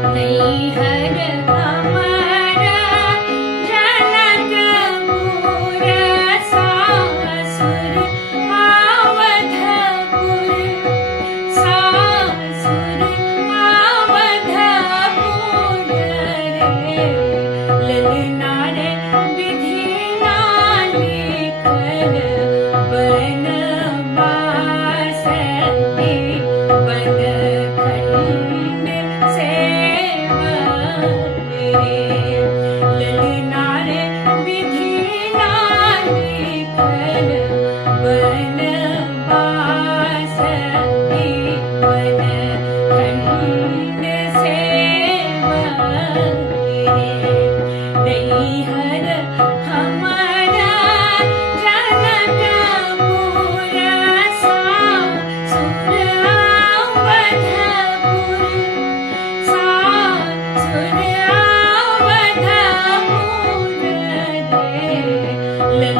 नैहर हमर जनकपुर सासुर अवधपुर सासुर अवधपुर रे ललना रे विधिना लिखल बनवासती बनखंड ललना रे विधिना लिखल बनवासती बनखंड नैहर हमारा जनकपुर सासुर अवधपुर सासुर अवधपुर रे